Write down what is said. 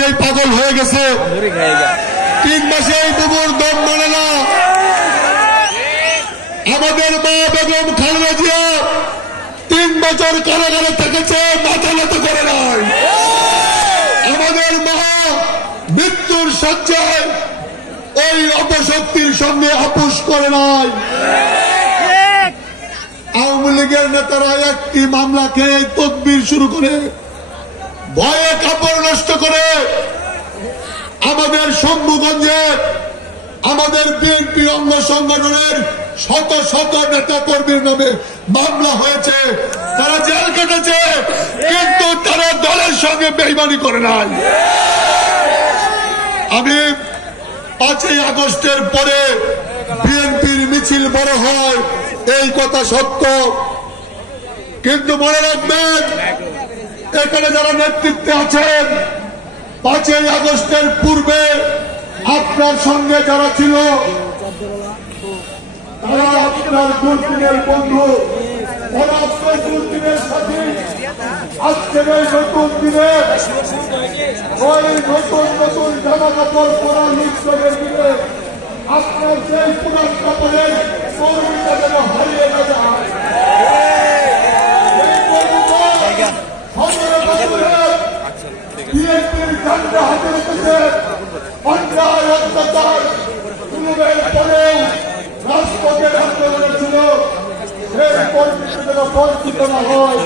মাসেই পাগল হয়ে গেছে, 3 মাসে এই বুবুর দম মানে না। আমাদের মা বেগম খালেদা জিয়া 3 বছর কারাগারে থেকেছে, মাথা নত করে নাই। আমাদের মা মৃত্যুর শয্যায় ওই অপশক্তির সঙ্গে আপোষ করে নাই। আওয়ামী লীগের নেতারা একটি মামলাকে তদবির শুরু করে ভয়ে কাপড় নষ্ট করে আমাদের শম্ভুগঞ্জে আমাদের বিএনপি অঙ্গ সংগঠনের শত শত নেতা কর্মীর নামে মামলা হয়েছে, তারা জেল কেটেছে, কিন্তু তারা দলের সঙ্গে বেইমানি করে নাই। আমি 5ই আগস্টের পরে বিএনপির মিছিল বড় হয়, এই কথা সত্য, কিন্তু মনে রাখবেন এখানে যারা নেতৃত্বে আছেন 5ই আগস্টের পূর্বে আপনার সঙ্গে যারা ছিল তারা আপনার দুর্দিনের বন্ধু, তারা আপনার দুর্দিনের সাথী। আজকের এই নতুন দিনে ওই নতুন নতুন জামা কাপড় পরা নিশ্চয়ের দিনে আপনার সেই পুরান কাপড়ের কর্মীটা যেন হারিয়ে না যায়। বিএনপির ঝান্ডা হাতে রেখেছে, অন্যায় অত্যাচার পূর্বের পরেও রাজপথের আন্দোলন ছিল, সেই কর্মীকে যেন বঞ্চিত না হয়।